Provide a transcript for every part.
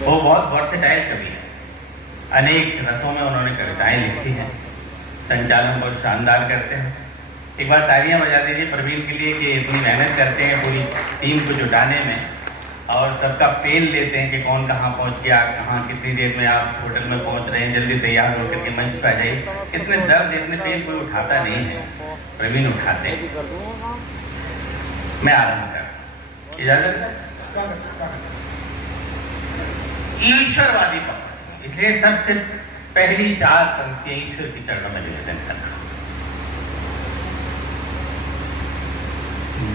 वो बहुत वर्सेटाइल कवि है, अनेक रसों में उन्होंने कविताएं लिखी हैं, संचालन बहुत शानदार करते हैं। एक बार तालियां बजा दीजिए प्रवीण के लिए कि इतनी मेहनत करते हैं पूरी टीम को जुटाने में और सबका पेल लेते हैं कि कौन कहाँ पहुँच गया, कहाँ कितनी देर में आप होटल में पहुँच रहे हैं, जल्दी तैयार होकर के मंच पर आ जाइए। इतने दर्द इतने पेल कोई उठाता नहीं है, प्रवीण उठाते हैं। मैं आरंभ कर इजाजत। ईश्वरवादी पक्ष, इसलिए सबसे पहली 4 पंक्तियां ईश्वर की चरणों में निवेदन करना।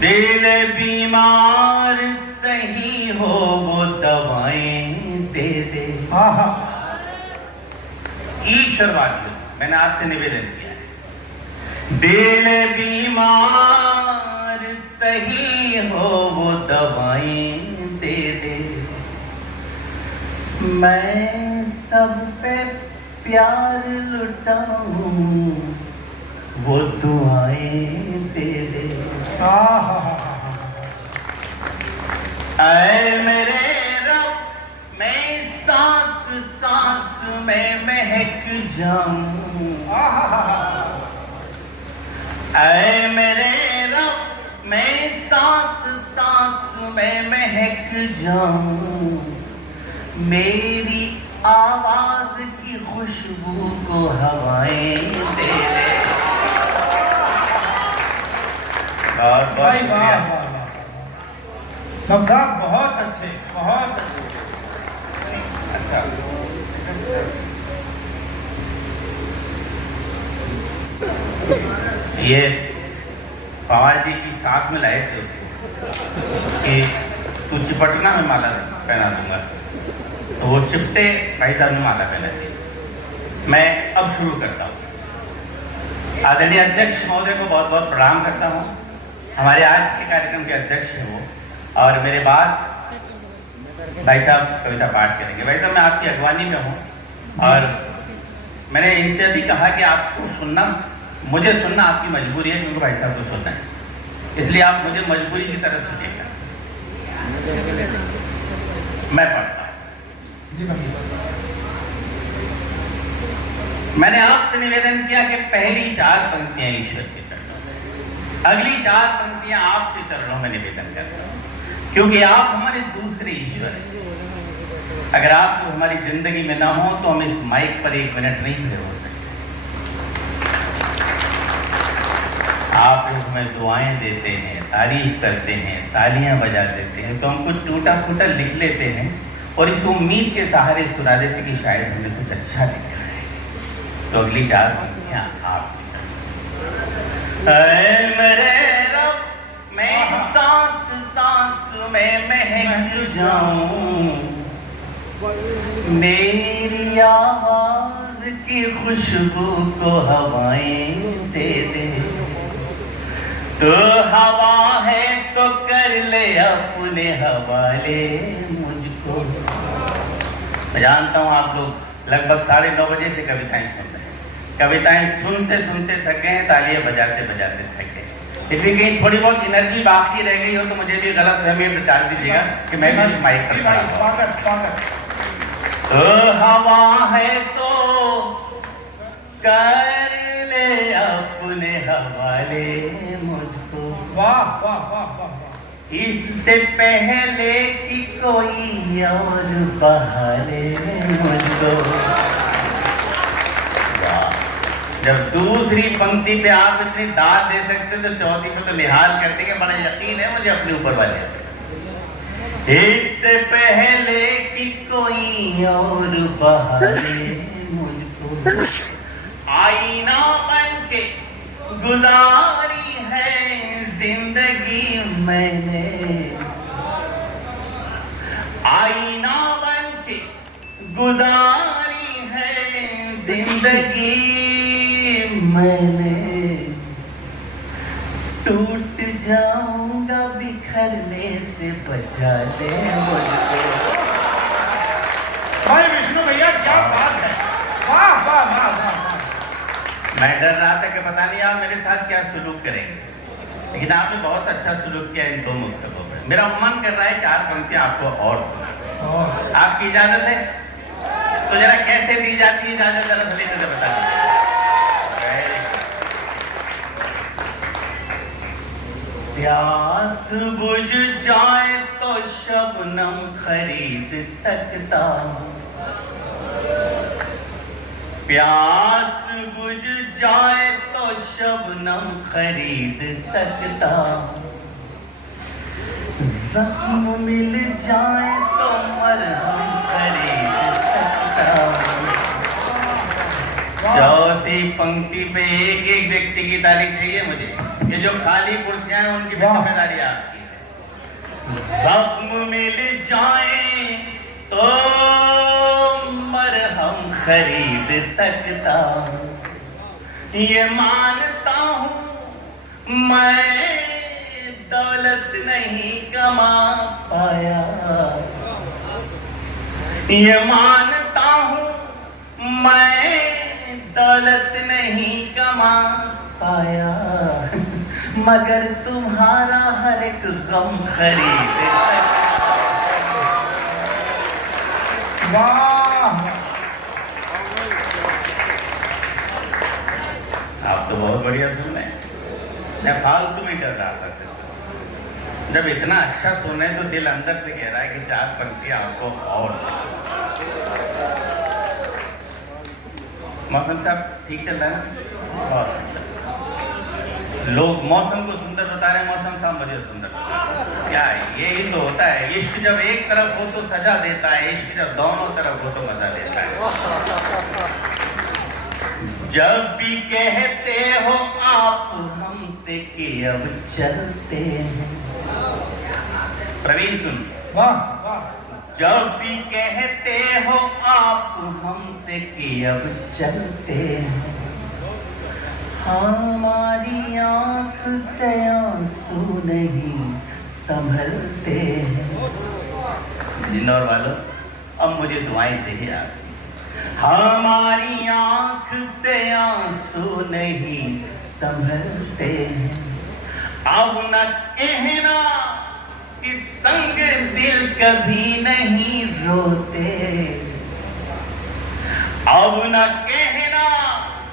दिल बीमार सही हो वो दवाएं दे दे। ईश्वरवादी मैंने आपसे निवेदन किया है, दिल बीमार सही हो वो दवाएं दे दे। मैं सब पे प्यार लुटाऊं वो दुआएं दे दे। ऐ मेरे रब मैं सांस सांस में महक जाऊं। ऐ मेरे रब मैं सांस सांस में महक जाऊं। मेरी आवाज की खुशबू को हवाएं दे दे। बहुत बहुत साहब बहुत अच्छे, बहुत अच्छे। अच्छा, ये पवार जी की साथ में लाए थे कि तू चिपटना में माला पहना दूंगा, तो वो चिपटे भाई साहब ने माला पहना दी। मैं अब शुरू करता हूँ। आदरणीय अध्यक्ष महोदय को बहुत बहुत प्रणाम करता हूँ। हमारे आज के कार्यक्रम के अध्यक्ष हैं वो, और मेरे बाद भाई साहब कविता पाठ करेंगे। भाई साहब मैं आपकी अगवानी में हूँ और मैंने इनसे भी कहा कि आपको सुनना, मुझे सुनना आपकी मजबूरी है, क्योंकि भाई साहब को सुनना है, इसलिए आप मुझे मजबूरी की तरह सुनिएगा। मैं पढ़ता हूँ। मैंने आपसे निवेदन किया कि पहली 4 पंक्तियां ईश्वर के चरणों में, अगली 4 पंक्तियां आपके चरणों में निवेदन करता हूं, क्योंकि आप हमारे दूसरे ईश्वर हैं। अगर आप तो हमारी जिंदगी में ना हो तो हम इस माइक पर 1 मिनट नहीं खड़े हो सकते। आप हमें दुआएं देते हैं, तारीफ करते हैं, तालियां बजा देते हैं, तो हम कुछ टूटा फूटा लिख लेते हैं और इस उम्मीद के सहारे सुना देते कि शायद हमें कुछ अच्छा लिखा है। तो अगली 4 पंक्तियां आप मेरे रब मैं सांस सांस में महक जाऊं। मेरी आवाज की खुशबू को हवाएं दे दे। तो हवा है तो कर ले अपने हवाले मुझको। मैं जानता हूँ आप लोग लगभग 9:30 बजे से कविताएं सुन रहे हैं, कविताएं सुनते सुनते थक गए हैं, तालियां बजाते बजाते थक गए। इसलिए कहीं थोड़ी बहुत एनर्जी बाकी रह गई हो तो मुझे भी गलत फहमी में डाल दीजिएगा कि मैं भी माइक पर खड़ा हूं। स्वागत स्वागत। तो हवा है तो कर ले अपने हवाले मुझको। वाह वाह वाह वाह। इससे पहले कि कोई और बहाले मुझको। जब दूसरी पंक्ति पे आप इतनी दाद दे सकते तो चौथी पे तो निहाल करते कि बड़ा यकीन है मुझे अपने ऊपर वाले। इससे पहले कि कोई और बहाले मुझको। आईना बन के गुजारी है जिंदगी मैंने। आईना बन के गुजारी है जिंदगी मैंने। टूट जाऊंगा बिखरने से बचा ले मुझको। भाई विष्णु भैया क्या बात है, वाह वाह वाह वाह। मैं डर रहा था कि पता नहीं आप मेरे साथ क्या सुलूक करेंगे, लेकिन आपने बहुत अच्छा सुलूक किया इन 2 मुक्तकों में। मेरा मन कर रहा है 4 पंक्तियां आपको और सुना। आपकी इजाजत है? तो जरा कैसे दी जाती है इजाजत, जरा सलीके से बता दीजिए। प्यास बुझ जाए तो शबनम खरीद सकता, प्यास बुझ जाए तो शबनम खरीद सकता, जख्म मिल जाए तो मरहम खरीद सकता। चौथी पंक्ति पे एक एक व्यक्ति की तारीफ चाहिए मुझे। ये जो खाली कुर्सियां हैं उनकी भी जिम्मेदारी आपकी है। जख्म मिल जाए तो मरहम खरीद सकता, ये मानता हूं मैं दौलत नहीं कमा पाया, ये मानता हूं मैं दौलत नहीं कमा पाया, मगर तुम्हारा हर एक गम खरीद वाह। आप तो बहुत बढ़िया सुने। मैं फालतू में डर रहा था सिर्फ। जब इतना अच्छा सुने तो दिल अंदर से कह रहा है कि 4 पंक्तियां आपको और। मौसम साहब ठीक चल रहा है ना? बहुत सुंदर। लोग मौसम को सुंदर बता रहे हैं, मौसम साहब मुझे सुंदर बता रहे हैं। क्या है? यही तो होता है। इश्क जब एक तरफ हो तो सजा देता है, इश्क जब दोनों तरफ हो तो मजा देता है। जब भी कहते हो आप हमसे कि अब चलते हैं, प्रवीण सुन। वाह वाह। जब भी कहते हो आप हमसे कि अब चलते हैं, हमारी आंख से आंसू नहीं संभलते हैं। जिन्नौर वालों, अब मुझे दुआएं चाहिए आपकी। हमारी आंख से आंसू नहीं संभलते हैं, अब न कहना कि संग दिल कभी नहीं रोते, अब न कहना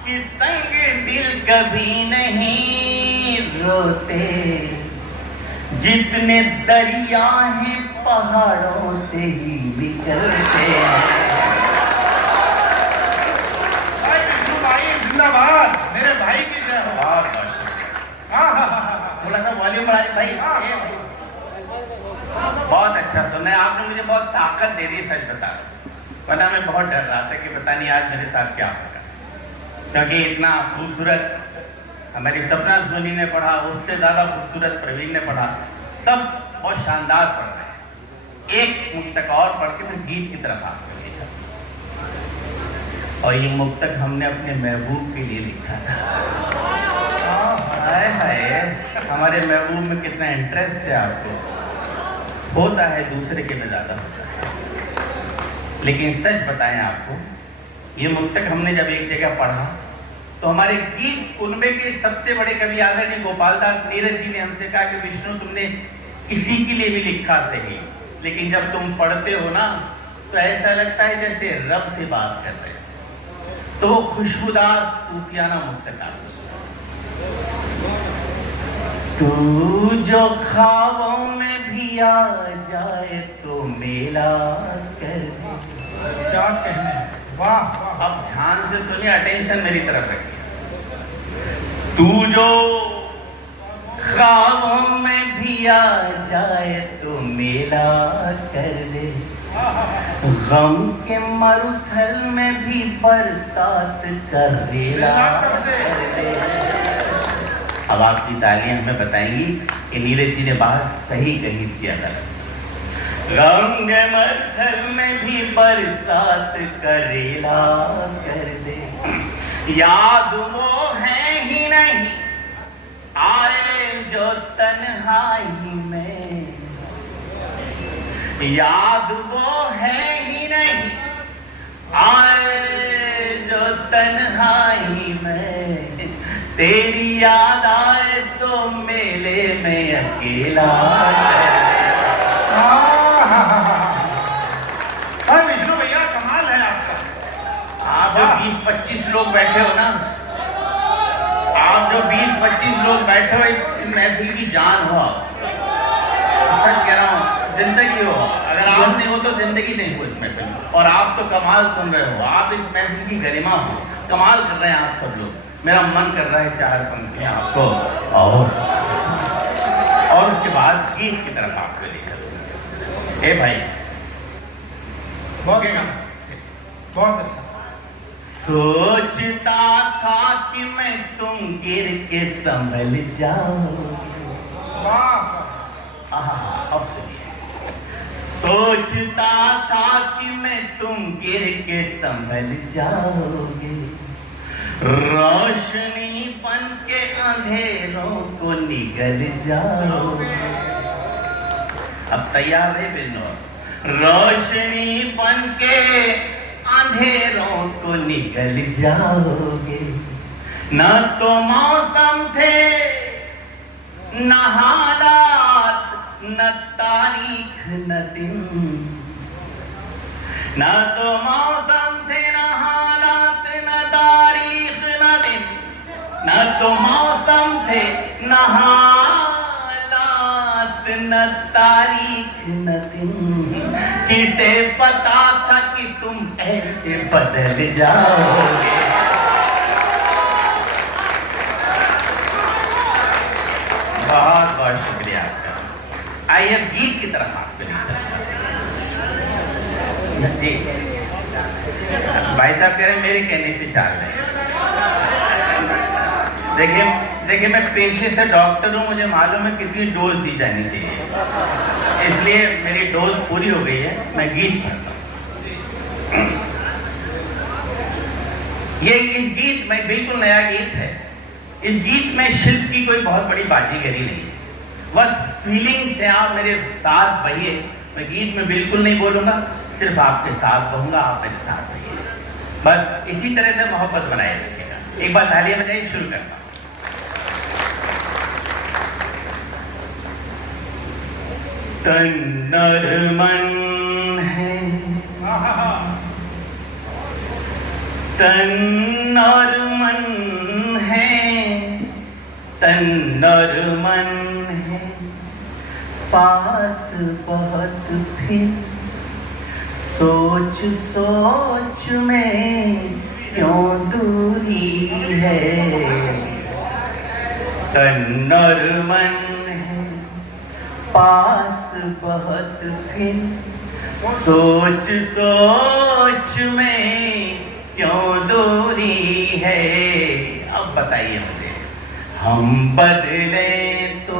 कि संग दिल कभी नहीं रोते, जितने दरिया हैं पहाड़ों से ही निकलते हैं। जिंदाबाद, मेरे भाई की जय हो। थोड़ा सा वॉल्यूम बढ़ाइए भाई। बहुत अच्छा सुना है आपने, मुझे बहुत ताकत दे दी, सच बता रहा हूं। वरना मैं बहुत डर रहा था कि पता नहीं आज मेरे साथ क्या होगा, क्योंकि इतना खूबसूरत हमारी सपना सोनी ने पढ़ा, उससे ज्यादा खूबसूरत प्रवीण ने पढ़ा, सब बहुत शानदार पढ़ रहे हैं। एक मुक्तक और पढ़ के मैं गीत की तरफ आपको ले जाऊं। और ये मुक्तक हमने अपने महबूब के लिए लिखा था। हाय हाय, हमारे महबूब में कितना इंटरेस्ट है आपको। होता है दूसरे के में ज्यादा होता है, लेकिन सच बताएं आपको, ये मुक्तक हमने जब एक जगह पढ़ा तो हमारे गीत उनमें के सबसे बड़े कवि आदरणीय गोपालदास नीरज जी ने हमसे कहा कि विष्णु तुमने किसी के लिए भी लिखा सही, लेकिन जब तुम पढ़ते हो ना तो ऐसा लगता है जैसे रब से बात कर रहे हो। तो वो खुशबूदार सूफियाना मुक्तक। तू जो ख्वाबों में भी आ जाए तो मेला कर दे। क्या कहने। वाह वाह। अब ध्यान से सुनिए, अटेंशन मेरी तरफ रखिए। तू जो ख्वाबों में भी आ जाए तो मेला कर दे, गम के मरुथल में भी बरसात कर रेला कर दे। अब आपकी तालियां हमें बताएंगी कि नीरज जी ने बात सही कही थी। अगर गम के मरुथल में भी बरसात करेला कर दे, याद वो है ही नहीं आए जो तन्हाई में, याद वो है ही नहीं आए जो तन्हाई में, तेरी याद आए तो मेले में अकेला। 20-25 लोग बैठे हो ना, आप जो 20-25 लोग बैठे हो, इस महफिल की जान हो आप। सच कह रहा हूँ, जिंदगी हो। अगर आप नहीं हो तो जिंदगी नहीं हो इस महफिल में। और आप तो कमाल सुन रहे हो, आप इस महफिल की गरिमा हो, कमाल कर रहे हैं आप सब लोग। मेरा मन कर रहा है 4 पंक्तियां आपको और उसके बाद गीत की तरफ आपको ले चलूं। ए भाई, बहुत अच्छा। सोचता था कि मैं तुम गिर के संभल जाओगे। अब सुनिए। सोचता था कि मैं तुम गिर के संभल जाओगे, रोशनी बन के अंधेरों को निगल जाओगे। अब तैयार है बिल्कुल। रोशनी बन के अंधेरों को निगल जाओगे। न तो मौसम थे, न हालात, न तारीख, न दिन। न तो मौसम थे, न हालात, न तारीख, न दिन। न तो मौसम थे, न हालात, न तारीख, न दिन। किसे पता था कि तुम ऐसे बदल जाओगे। बहुत बहुत शुक्रिया आपका। आइए अब गीत की तरफ आपको जी। भाई साहब कह रहे हैं मेरे कहने से चाल रहे हैं। देखिए मैं पेशे से डॉक्टर हूँ, मुझे मालूम है कितनी डोज दी जानी चाहिए, इसलिए मेरी डोज पूरी हो गई है। मैं गीत पढ़ता हूँ। ये इस गीत में बिल्कुल नया गीत है। इस गीत में शिल्प की कोई बहुत बड़ी बाजीगरी नहीं है, बस फीलिंग से आप मेरे साथ बहिए। मैं गीत में बिल्कुल नहीं बोलूंगा, सिर्फ आपके साथ कहूंगा, आप मेरे साथ बहिए। बस इसी तरह से मोहब्बत बनाए रखिएगा। एक बार तालियां बजाइए, शुरू करता हूं। तन और मन है, तन और मन है, तन और मन है, पास बहुत फिर सोच सोच में क्यों दूरी है। तन और मन है, पास बहुत फिर सोच सोच में क्यों दूरी है। अब बताइए मुझे, हम बदले तो,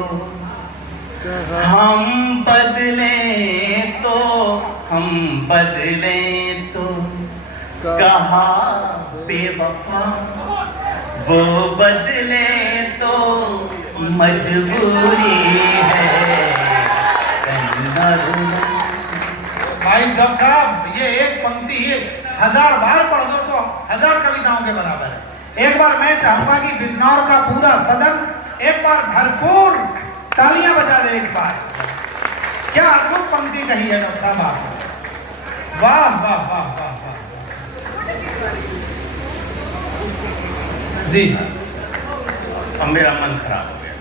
हम बदले तो, हम बदले तो कहा बेवफा, वो बदले तो मजबूरी है। भाई डॉक्टर साहब, ये एक पंक्ति ही 1000 बार पढ़ दो तो 1000 कविताओं के बराबर है। एक बार मैं चाहूंगा कि बिजनौर का पूरा सदन एक बार भरपूर तालियां बजा दे। एक बार क्या अद्भुत पंक्ति कही है डॉक्टर साहब आपने। वाह वाह वाह वाह वाह जी। अब मेरा मन खराब हो गया।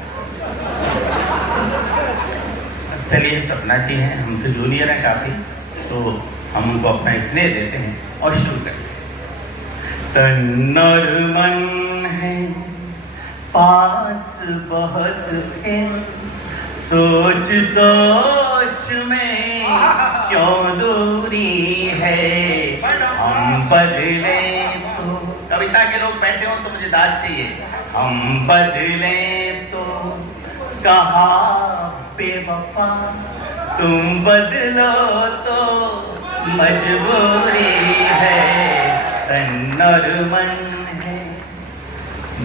चलिए, सपना जी हैं, हमसे जूनियर हैं काफी, तो हम उनको अपना स्नेह देते हैं और शुरू करते हैं। तन और मन है, पास बहुत है, सोच सोच में क्यों दूरी है। हम बदले तो, कविता के लोग बैठे हो तो मुझे दाद चाहिए। हम बदले तो कहा बेवफा, तुम बदलो तो मजबूरी है। तन और मन है।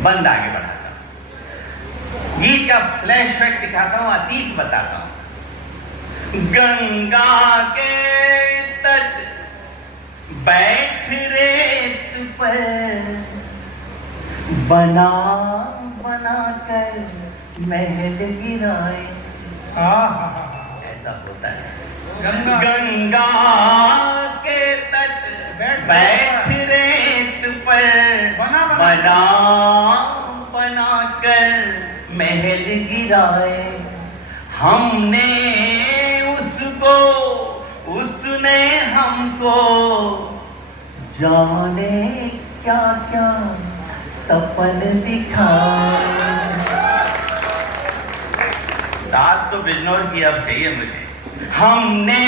बंद आगे बढ़ाता हूं, गीत का फ्लैशबैक दिखाता हूं, अतीत बताता हूं। गंगा के तट बैठ रेत पर, बना बना कर महल गिराए। ऐसा होता है। गंगा के तट बैठ रेत पर बना बना कर महल गिराए। हमने उसको, उसने हमको, जाने क्या क्या सपन दिखाए। रात तो बिजनौर की अब चाहिए मुझे। हमने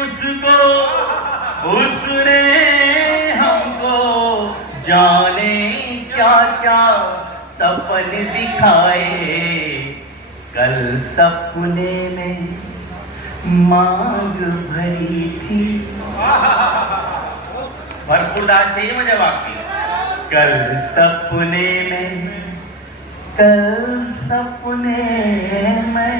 उसको, उसने हमको, जाने क्या क्या सपन दिखाए। कल सपने में मांग भरी थी। भरपूर डाल चाहिए मुझे आपकी। कल सपने में, कल सपने में,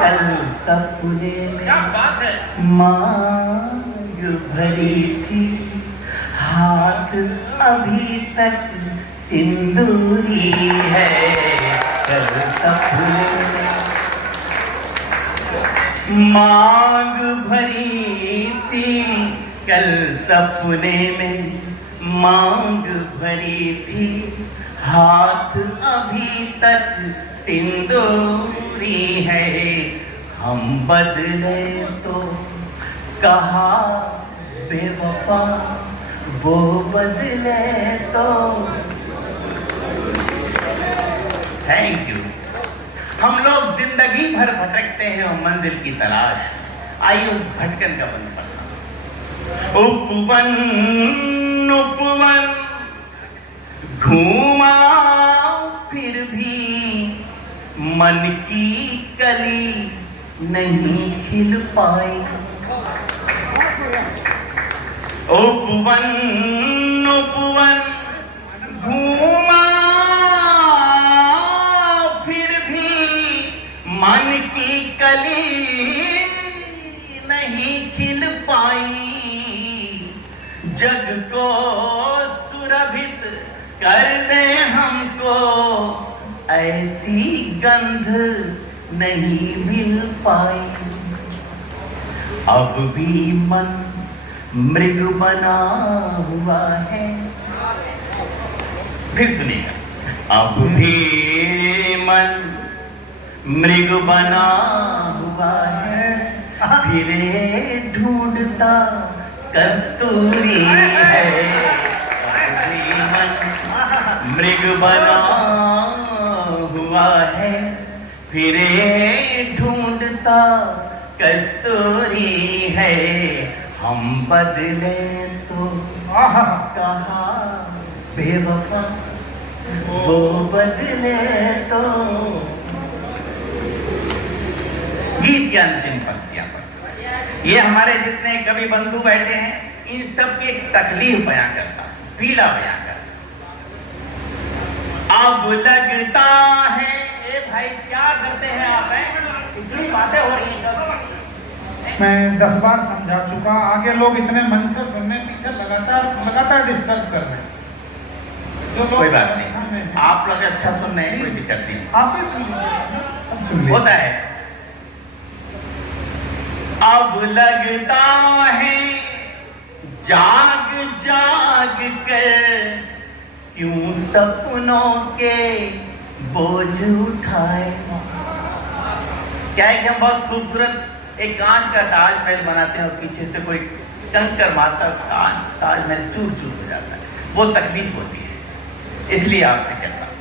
कल सपने में क्या बात है। मांग भरी थी। हाथ अभी तक सिंदूरी है। कल सपने में मांग भरी थी। कल सपने में मांग भरी थी। हाथ अभी तक सिंदूरी है। हम बदले तो कहा बेवफा, वो बदले तो। Thank you. हम लोग जिंदगी भर भटकते हैं और मंजिल की तलाश। आइए उस भटकन का बंद पड़ता। उपवन उपवन घूमा फिर भी मन की कली नहीं खिल पाई। उपवन उपवन घूमा फिर भी मन की कली नहीं खिल पाई। जग को सुरभित कर दे हमको, ऐसी गंध नहीं मिल पाई। अब भी मन मृग बना हुआ है। फिर सुनिएगा। अब भी मन मृग बना हुआ है। फिरे ढूंढता कस्तूरी है। अब भी मन मृग बना हुआ है। फिरे ढूंढता कस्तूरी है। हम बदले तो कहा बेवफा, वो बदले तो। गीत की अंतिम पंक्तियां पर ये हमारे जितने कवि बंधु बैठे हैं, इन सब की एक तकलीफ बयां करता, पीड़ा बयां करता। अब लगता है, ए भाई क्या करते हैं आप? इतनी बातें हो रही हैं। मैं 10 बार समझा चुका। आगे लोग इतने मन से सुनने पीछे लगातार डिस्टर्ब कर रहे हैं। कोई बात नहीं, आप लोग अच्छा सुन रहे हैं, कोई दिक्कत नहीं। आप ही सुन लीजिए। होता है। अब लगता है जाग जाग कर क्यों सपनों के बोझ उठाए। क्या है कि हम बहुत खूबसूरत एक कांच का ताजमहल बनाते हैं और पीछे से कोई कंकर मारता है, ताजमहल चूर चूर हो जाता है। वो तकलीफ होती है। इसलिए आपसे कहता हूं,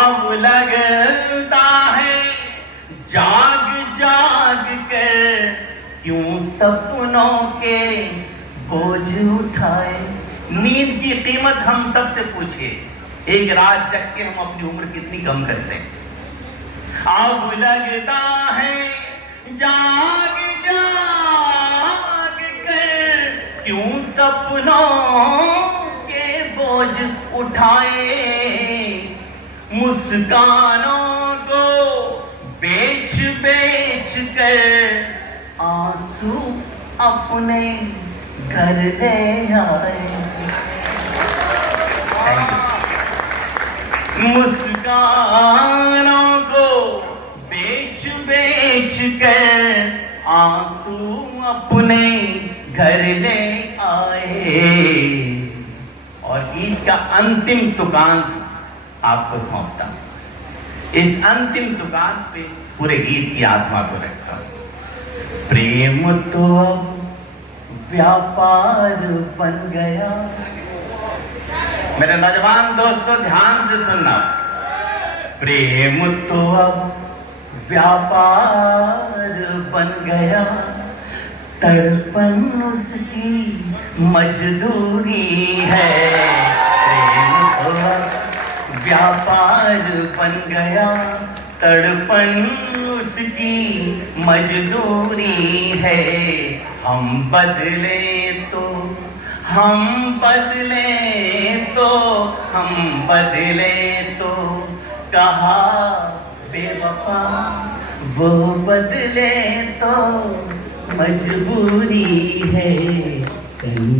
अब लगता है जाग जाग कर क्यों सपनों के बोझ उठाए। नींद की कीमत हम सबसे पूछिए। एक रात जग के हम अपनी उम्र कितनी कम करते हैं। अब लगता है जाग जाग कर क्यों सपनों के बोझ उठाए। मुस्कानों को बेच बेच कर आंसू अपने घर ले आए। मुस्कानों को बेच बेच कर आंसू अपने घर ले आए। और का अंतिम तुकांत आपको सौंपता हूं। इस अंतिम तुकांत पे पूरे गीत की आत्मा को रखता हूं। प्रेम तो अब व्यापार बन गया। मेरे नौजवान दोस्तों ध्यान से सुनना। प्रेम तो अब व्यापार बन गया, तड़पन उसकी मजदूरी है। प्रेम तो अब व्यापार बन गया, तड़पन उसकी मजदूरी है। हम बदले तो हम बदले तो कहा बेवफा, वो बदले तो मजबूरी है। कहीं